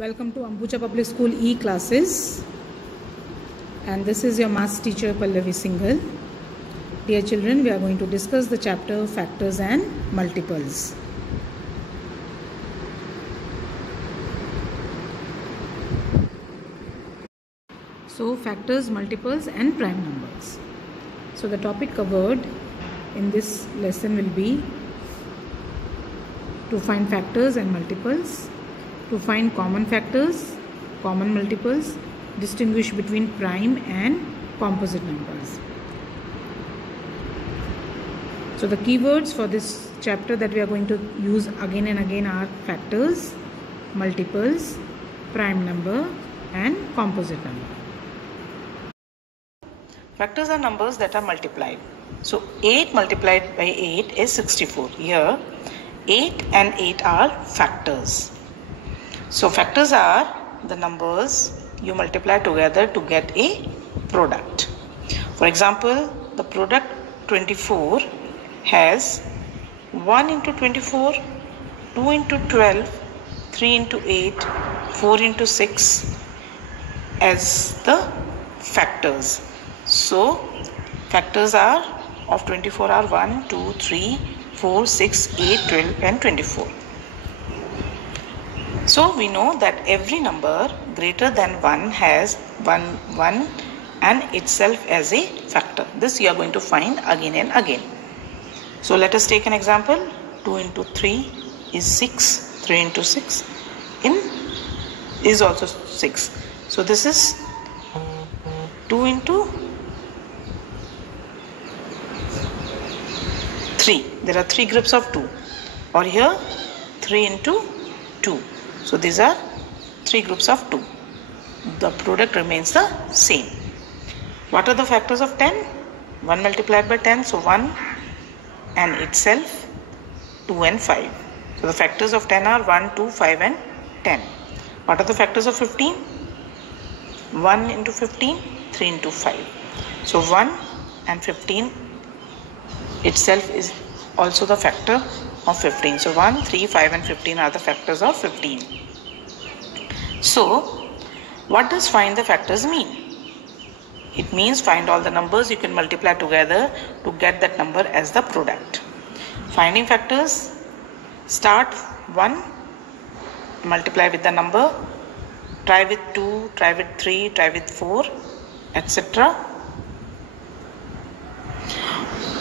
Welcome to Ambuja Public School E-classes, and this is your maths teacher Pallavi Singhal. Dear children, we are going to discuss the chapter factors and multiples. So factors, multiples and prime numbers. So the topic covered in this lesson will be to find factors and multiples, to find common factors, common multiples, distinguish between prime and composite numbers. So the keywords for this chapter that we are going to use again and again are factors, multiples, prime number and composite number. Factors are numbers that are multiplied. So 8 multiplied by 8 is 64. Here 8 and 8 are factors. So factors are the numbers you multiply together to get a product. For example, the product 24 has 1 into 24, 2 into 12, 3 into 8, 4 into 6 as the factors. So factors are of 24 are 1, 2, 3, 4, 6, 8, 12 and 24. So we know that every number greater than 1 has 1 and itself as a factor. This you are going to find again and again. So let us take an example. 2 into 3 is 6. 3 into 6 is also 6. So this is 2 into 3. There are 3 groups of 2. Or here 3 into 2. So these are 3 groups of 2. The product remains the same. What are the factors of 10? 1 multiplied by 10. So 1 and itself, 2 and 5. So the factors of 10 are 1, 2, 5 and 10. What are the factors of 15? 1 into 15, 3 into 5. So 1 and 15 itself is also the factor of 15. So 1, 3, 5 and 15 are the factors of 15. So what does find the factors mean? It means find all the numbers you can multiply together to get that number as the product. Finding factors, start 1, multiply with the number, try with 2, try with 3, try with 4, etc.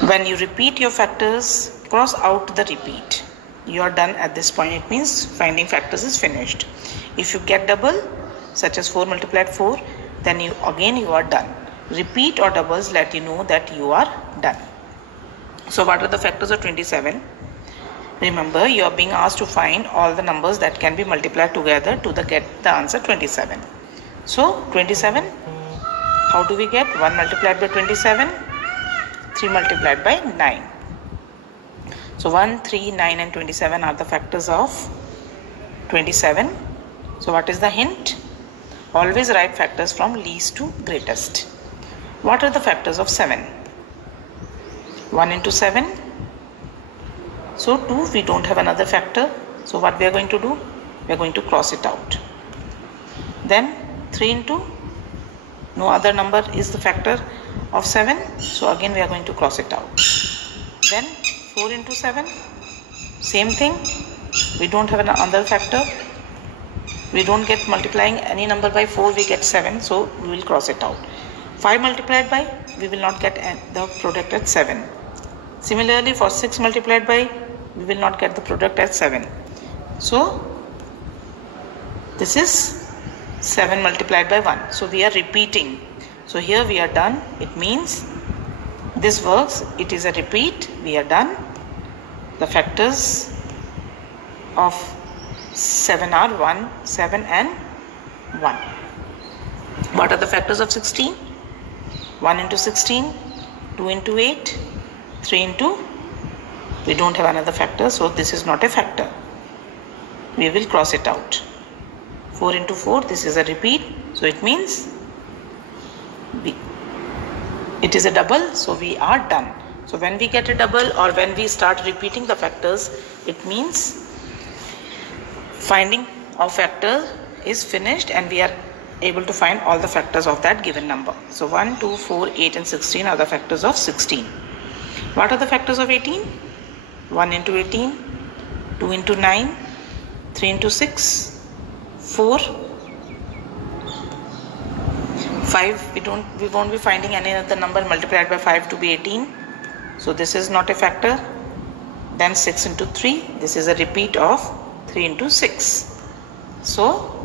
When you repeat your factors, cross out the repeat. You are done at this point. It means finding factors is finished. If you get double, such as 4 multiplied 4, then you are done. Repeat or doubles let you know that you are done. So what are the factors of 27? Remember, you are being asked to find all the numbers that can be multiplied together to get the answer 27. So 27, how do we get? 1 multiplied by 27, 3 multiplied by 9. So 1, 3, 9 and 27 are the factors of 27. So what is the hint? Always write factors from least to greatest. What are the factors of 7? 1 into 7. So 2, we don't have another factor. So what we are going to do? We are going to cross it out. Then 3 into, no other number is the factor of 7. So again we are going to cross it out. Then 4 into 7. Same thing. We don't have another factor. We don't get multiplying any number by 4, we get 7. So we will cross it out. 5 multiplied by, we will not get the product at 7. Similarly, for 6 multiplied by, we will not get the product at 7. So this is 7 multiplied by 1. So we are repeating. So here we are done. It means this works. It is a repeat. We are done. The factors of 7 are 1, 7 and 1. What are the factors of 16? 1 into 16, 2 into 8, 3 into, we don't have another factor, so this is not a factor. We will cross it out. 4 into 4, this is a repeat, so it means it is a double, so we are done. So when we get a double or when we start repeating the factors, it means finding of factor is finished and we are able to find all the factors of that given number. So 1, 2, 4, 8 and 16 are the factors of 16. What are the factors of 18? 1 into 18, 2 into 9, 3 into 6, 4, 5. We won't be finding any other number multiplied by 5 to be 18. So this is not a factor. Then 6 into 3. This is a repeat of 3 into 6. So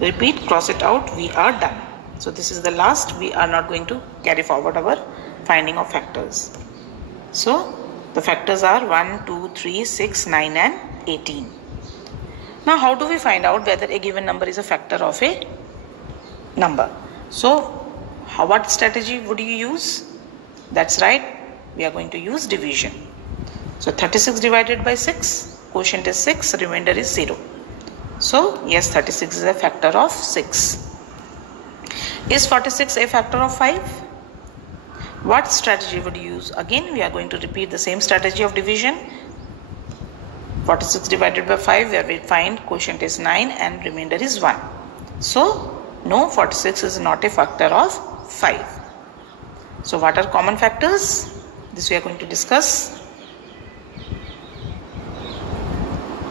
repeat, cross it out, we are done. So this is the last. We are not going to carry forward our finding of factors. So the factors are 1, 2, 3, 6, 9 and 18. Now how do we find out whether a given number is a factor of a number? So what strategy would you use? That's right, we are going to use division. So 36 divided by 6, quotient is 6, remainder is 0. So yes, 36 is a factor of 6. Is 46 a factor of 5? What strategy would you use? Again, we are going to repeat the same strategy of division. 46 divided by 5, where we find quotient is 9 and remainder is 1. So no, 46 is not a factor of 5. So what are common factors? This we are going to discuss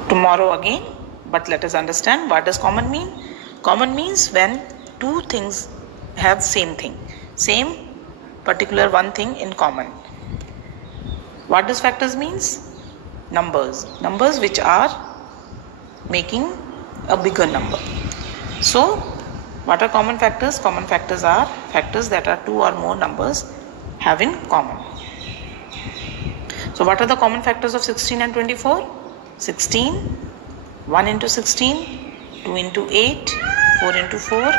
tomorrow again. But let us understand, what does common mean? Common means when two things have same thing, same particular one thing in common. What does factors means? Numbers which are making a bigger number. So what are common factors? Common factors are factors that are two or more numbers have in common. So what are the common factors of 16 and 24? 16, 1 into 16, 2 into 8, 4 into 4.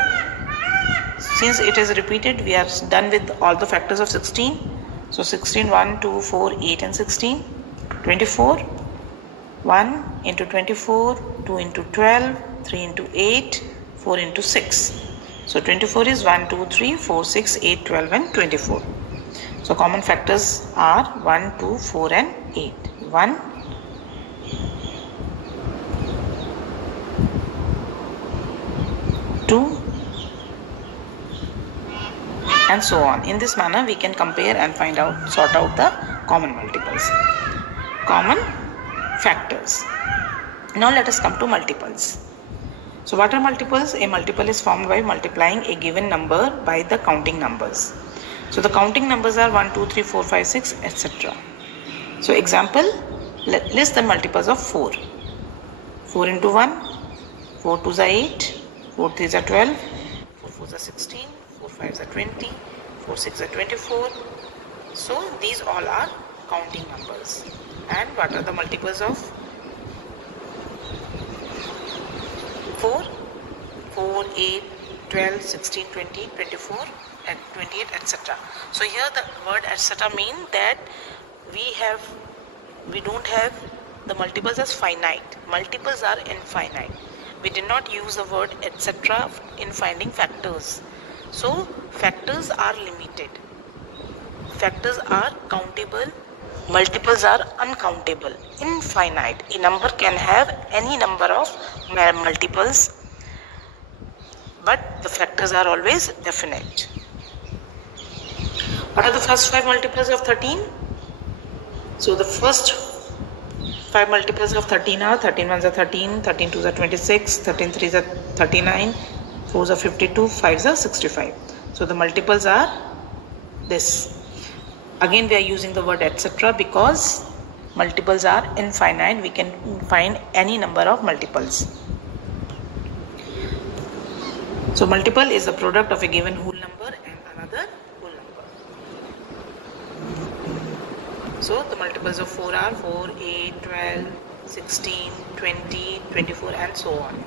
Since it is repeated, we are done with all the factors of 16. So 16, 1, 2, 4, 8 and 16. 24, 1 into 24, 2 into 12, 3 into 8, 4 into 6. So 24 is 1, 2, 3, 4, 6, 8, 12 and 24. So common factors are 1, 2, 4 and 8. 1, 2 and so on. In this manner we can compare and sort out the common multiples. Common factors. Now let us come to multiples. So what are multiples? A multiple is formed by multiplying a given number by the counting numbers. So the counting numbers are 1, 2, 3, 4, 5, 6, etc. So example, list the multiples of 4. 4 into 1, 4 2s are 8, 4 3s are 12, 4 4s are 16, 4 5s are 20, 4 6 are 24. So these all are counting numbers. And what are the multiples of 4? 4, 8, 12, 16, 20, 24 and 28, etc. So here the word etc. mean that we don't have the multiples as finite. Multiples are infinite. We did not use the word etc. in finding factors. So factors are limited. Factors are countable. Multiples are uncountable, infinite. A number can have any number of multiples, but the factors are always definite. What are the first 5 multiples of 13? So the first 5 multiples of 13 are 13 1s are 13, 13 2s are 26, 13 3s are 39, 4s are 52, 5s are 65. So the multiples are this. Again we are using the word etc. because multiples are infinite. We can find any number of multiples. So multiple is the product of a given whole number and another whole number. So the multiples of 4 are 4, 8, 12, 16, 20, 24 and so on.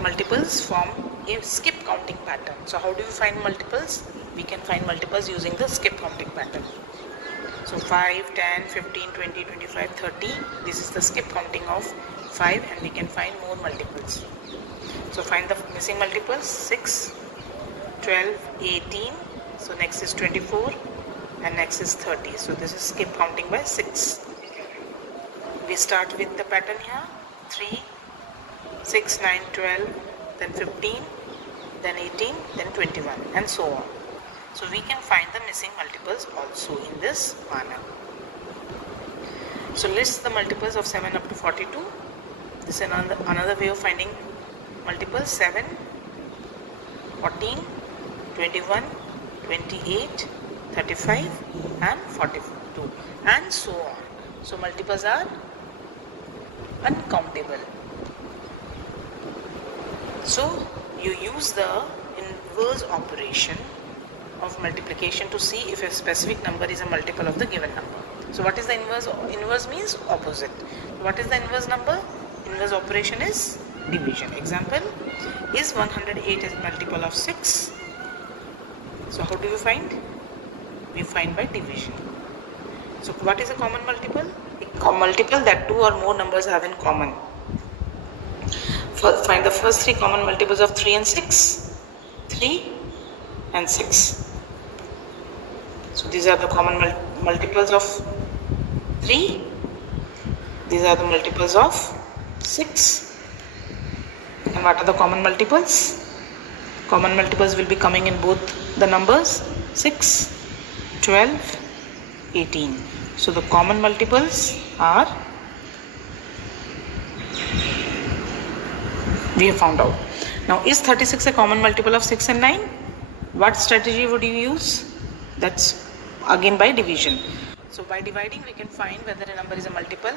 Multiples form a skip counting pattern. So how do we find multiples? We can find multiples using the skip counting pattern. So 5, 10, 15, 20, 25, 30. This is the skip counting of 5 and we can find more multiples. So find the missing multiples. 6, 12, 18. So next is 24 and next is 30. So this is skip counting by 6. We start with the pattern here. 3, 6, 9, 12, then 15, then 18, then 21, and so on. So we can find the missing multiples also in this manner. So list the multiples of 7 up to 42. This is another way of finding multiples: 7, 14, 21, 28, 35 and 42, and so on. So multiples are uncountable. So you use the inverse operation of multiplication to see if a specific number is a multiple of the given number. So what is the inverse? Inverse means opposite. What is the inverse number? Inverse operation is division. Example, is 108 a multiple of 6? So how do you find? We find by division. So what is a common multiple? A multiple that two or more numbers have in common. Find the first three common multiples of 3 and 6. 3 and 6. So these are the common multiples of 3. These are the multiples of 6. And what are the common multiples? Common multiples will be coming in both the numbers 6, 12, 18. So the common multiples are, we have found out. Now is 36 a common multiple of 6 and 9? What strategy would you use? That's again by division. So by dividing we can find whether a number is a multiple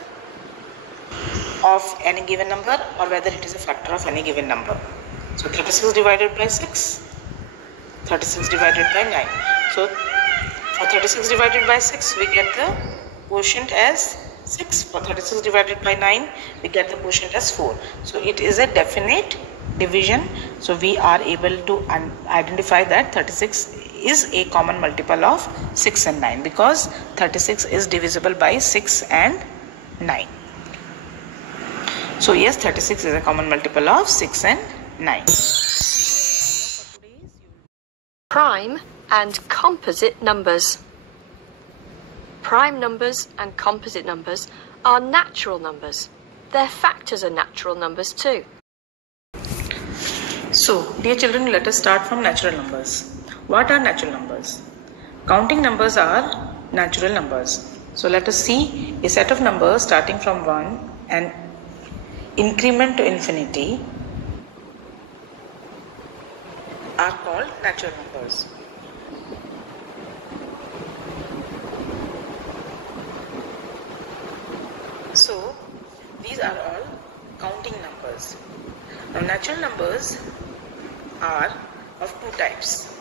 of any given number or whether it is a factor of any given number. So 36 divided by 6, 36 divided by 9. So for 36 divided by 6 we get the quotient as 6. For 36 divided by 9 we get the quotient as 4. So it is a definite division. So we are able to identify that 36 is a common multiple of 6 and 9 because 36 is divisible by 6 and 9. So yes, 36 is a common multiple of 6 and 9. Prime and composite numbers. Prime numbers and composite numbers are natural numbers. Their factors are natural numbers too. So, dear children, let us start from natural numbers. What are natural numbers? Counting numbers are natural numbers. So, let us see a set of numbers starting from 1 and increment to infinity are called natural numbers. So, these are all counting numbers. Now, natural numbers are of two types: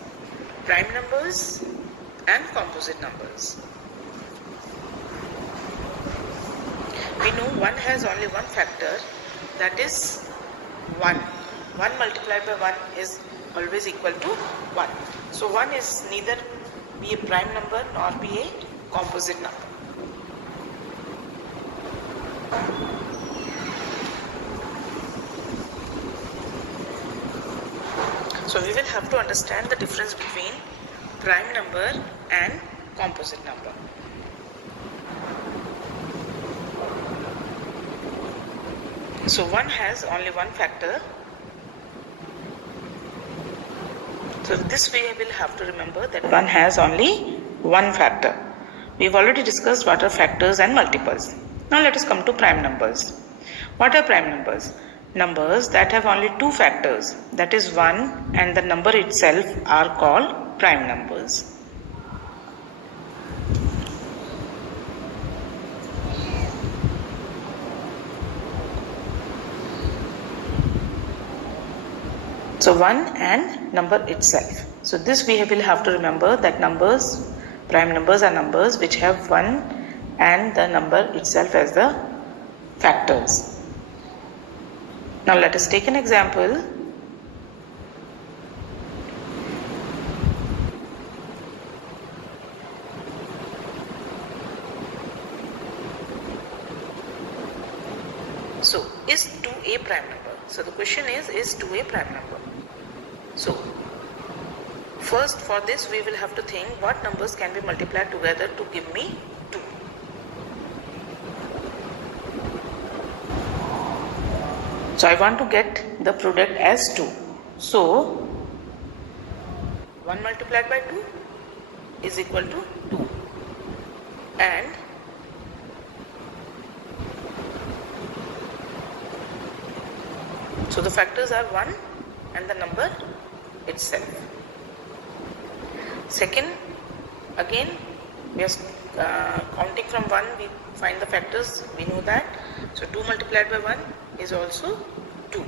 prime numbers and composite numbers. We know 1 has only one factor, that is 1. 1 multiplied by 1 is always equal to 1. So 1 is neither be a prime number nor be a composite number. So we will have to understand the difference between prime number and composite number. So 1 has only one factor. So this way we will have to remember that 1 has only one factor. We have already discussed what are factors and multiples. Now let us come to prime numbers. What are prime numbers? Numbers that have only two factors, that is 1 and the number itself, are called prime numbers. So 1 and number itself. So this we will have to remember that numbers, prime numbers are numbers which have 1 and the number itself as the factors. Now let us take an example. So is 2 a prime number? So the question is 2 a prime number? So first for this we will have to think what numbers can be multiplied together to give me 2. So I want to get the product as 2. So 1 multiplied by 2 is equal to 2, and so the factors are 1 and the number itself. Second, again we are counting from 1, we find the factors, we know that. So 2 multiplied by 1 is also 2.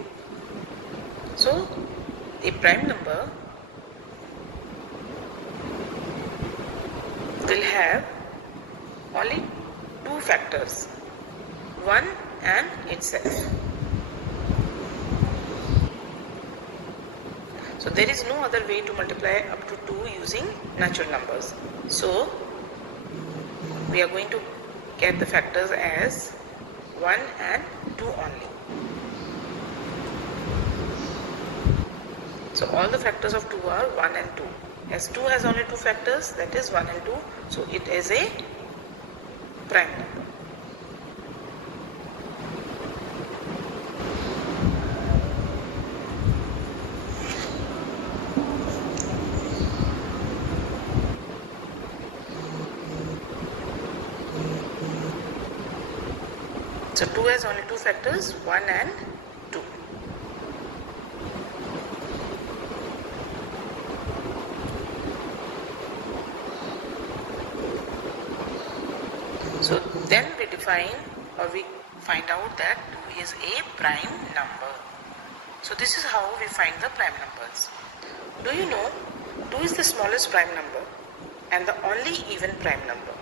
So a prime number will have only 2 factors, 1 and itself. So there is no other way to multiply up to 2 using natural numbers. So we are going to get the factors as 1 and 2 only. So all the factors of 2 are 1 and 2. As 2 has only 2 factors, that is 1 and 2, so it is a prime number. So 2 has only 2 factors, 1 and 2. So then we define, or we find out that 2 is a prime number. So this is how we find the prime numbers. Do you know 2 is the smallest prime number and the only even prime number.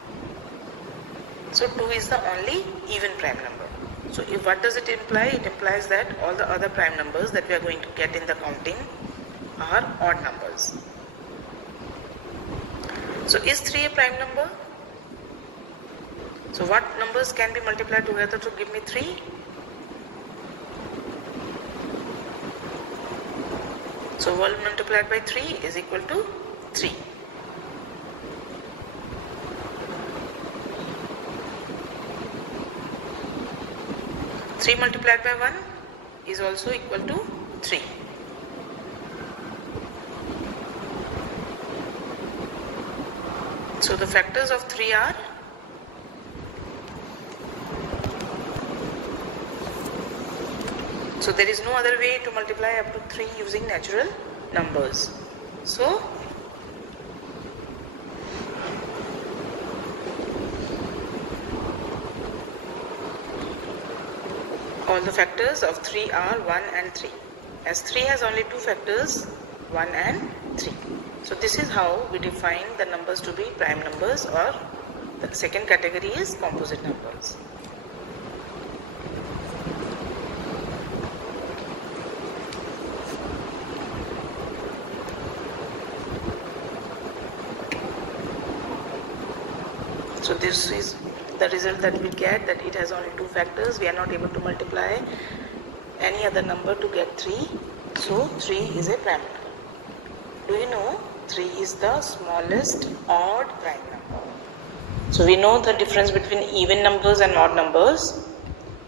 So 2 is the only even prime number. So what does it imply? It implies that all the other prime numbers that we are going to get in the counting are odd numbers. So is 3 a prime number? So what numbers can be multiplied together to give me 3? So 1 multiplied by 3 is equal to 3. Three multiplied by 1 is also equal to 3. So the factors of 3 are so there is no other way to multiply up to 3 using natural numbers. So all the factors of 3 are 1 and 3. As 3 has only 2 factors, 1 and 3. So this is how we define the numbers to be prime numbers, or the second category is composite numbers. So this is the result that we get, that it has only 2 factors. We are not able to multiply any other number to get 3. So 3 is a prime number. Do you know 3 is the smallest odd prime number? So we know the difference between even numbers and odd numbers.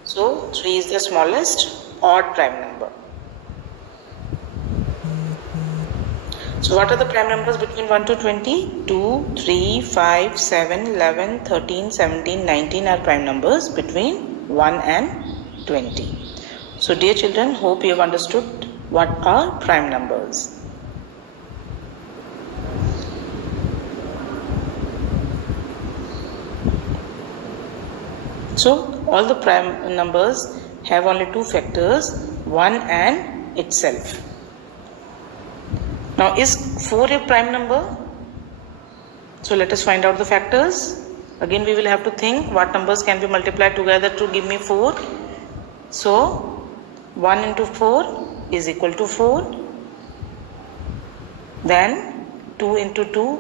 So 3 is the smallest odd prime number. So what are the prime numbers between 1 to 20? 2, 3, 5, 7, 11, 13, 17, 19 are prime numbers between 1 and 20. So dear children, hope you have understood what are prime numbers. So all the prime numbers have only 2 factors, 1 and itself. Now is 4 a prime number? So let us find out the factors. Again we will have to think what numbers can be multiplied together to give me 4. So 1 into 4 is equal to 4. Then 2 into 2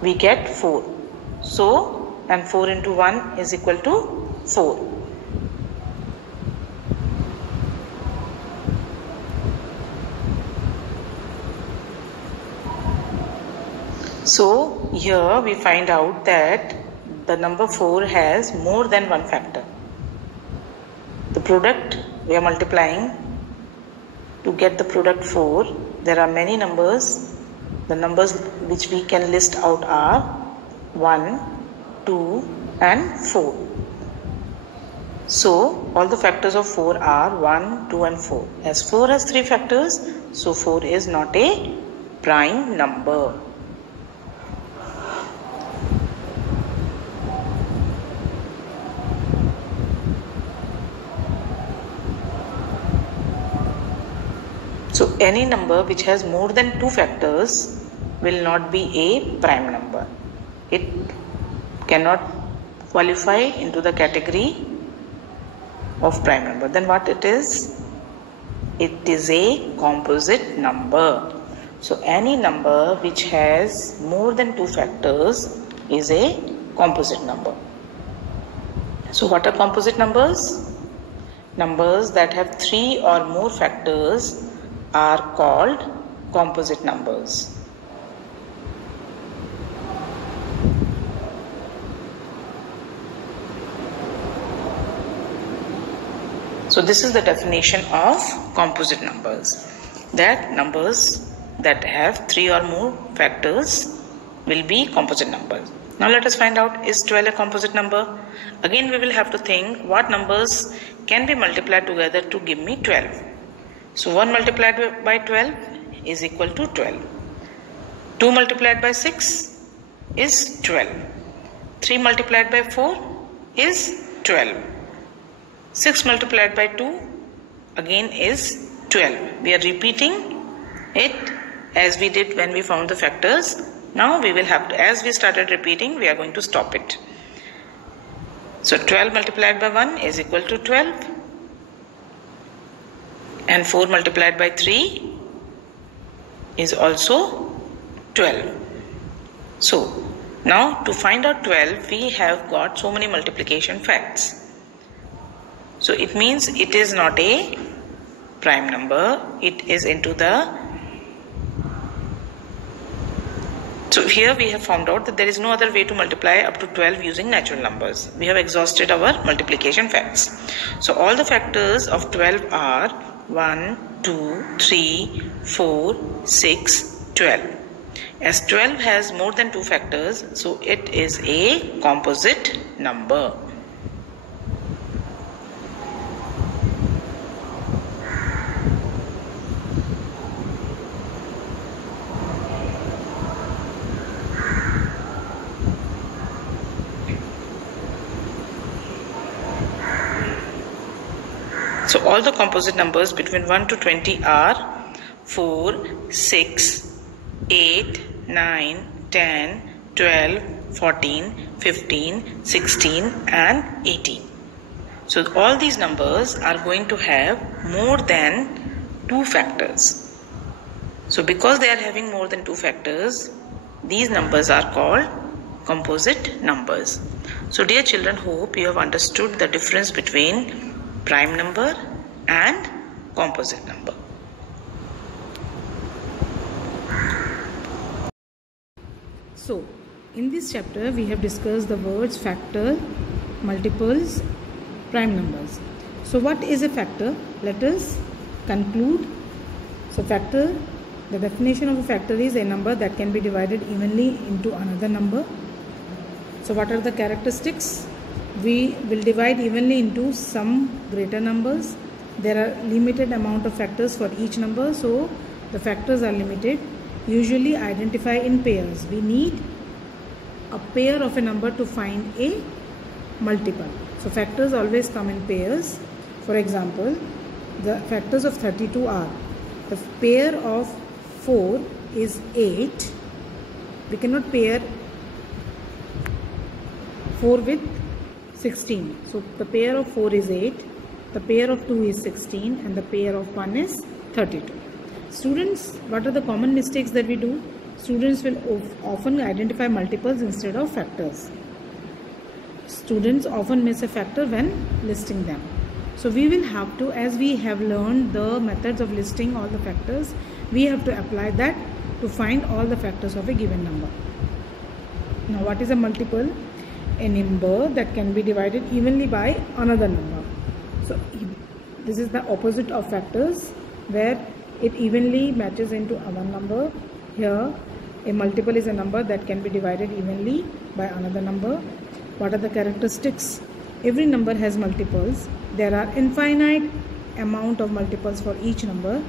we get 4. So, and 4 into 1 is equal to 4. So here we find out that the number 4 has more than one factor. The product we are multiplying to get the product 4. There are many numbers. The numbers which we can list out are 1, 2 and 4. So all the factors of 4 are 1, 2 and 4. As 4 has 3 factors, so 4 is not a prime number. So any number which has more than 2 factors will not be a prime number. It cannot qualify into the category of prime number. Then what it is? It is a composite number. So any number which has more than 2 factors is a composite number. So what are composite numbers? Numbers that have 3 or more factors are called composite numbers. So this is the definition of composite numbers, that numbers that have 3 or more factors will be composite numbers. Now let us find out, is 12 a composite number? Again we will have to think what numbers can be multiplied together to give me 12. So 1 multiplied by 12 is equal to 12. 2 multiplied by 6 is 12. 3 multiplied by 4 is 12. 6 multiplied by 2 again is 12. We are repeating it as we did when we found the factors. Now we will have to, as we started repeating, we are going to stop it. So 12 multiplied by 1 is equal to 12. And 4 multiplied by 3 is also 12. So now to find out 12, we have got so many multiplication facts. So it means it is not a prime number. It is into the... So here we have found out that there is no other way to multiply up to 12 using natural numbers. We have exhausted our multiplication facts. So all the factors of 12 are 1, 2, 3, 4, 6, 12. As 12 has more than 2 factors, so it is a composite number. So all the composite numbers between 1 to 20 are 4, 6, 8, 9, 10, 12, 14, 15, 16 and 18. So all these numbers are going to have more than 2 factors. So because they are having more than 2 factors, these numbers are called composite numbers. So dear children, hope you have understood the difference between prime number and composite number. So in this chapter we have discussed the words factor, multiples, prime numbers. So what is a factor? Let us conclude. So factor, the definition of a factor is a number that can be divided evenly into another number. So what are the characteristics? We will divide evenly into some greater numbers. There are limited amount of factors for each number, so the factors are limited. Usually identify in pairs. We need a pair of a number to find a multiple. So factors always come in pairs. For example, the factors of 32 are, the pair of 4 is 8. We cannot pair 4 with 16. So the pair of 4 is 8, the pair of 2 is 16 and the pair of 1 is 32. Students, what are the common mistakes that we do? Students will often identify multiples instead of factors. Students often miss a factor when listing them. So we will have to, as we have learned the methods of listing all the factors, we have to apply that to find all the factors of a given number. Now what is a multiple? A number that can be divided evenly by another number. So this is the opposite of factors, where it evenly matches into one number. Here a multiple is a number that can be divided evenly by another number. What are the characteristics? Every number has multiples. There are infinite amount of multiples for each number,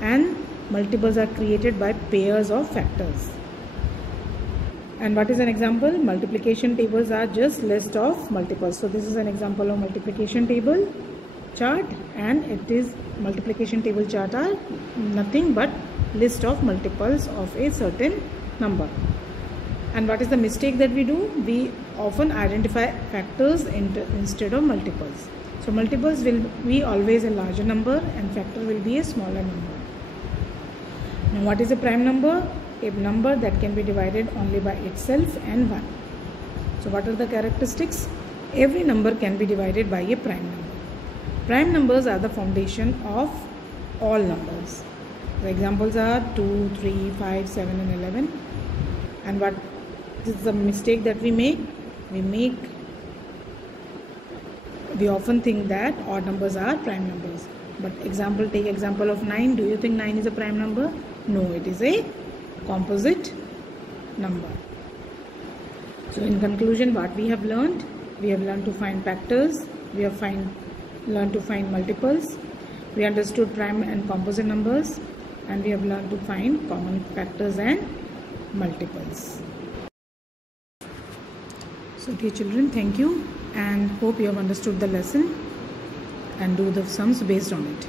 and multiples are created by pairs of factors. And what is an example? Multiplication tables are just list of multiples. So this is an example of multiplication table chart, and it is multiplication table chart are nothing but list of multiples of a certain number. And what is the mistake that we do? We often identify factors instead of multiples. So multiples will be always a larger number and factor will be a smaller number. Now what is a prime number? A number that can be divided only by itself and 1. So what are the characteristics? Every number can be divided by a prime number. Prime numbers are the foundation of all numbers. The examples are 2, 3, 5, 7 and 11. And what is the mistake that we make? We often think that odd numbers are prime numbers. But take example of 9. Do you think 9 is a prime number? No, it is a composite number. So in conclusion, what we have learned to find factors, we have learned to find multiples, we understood prime and composite numbers, and we have learned to find common factors and multiples. So dear children, thank you and hope you have understood the lesson and do the sums based on it.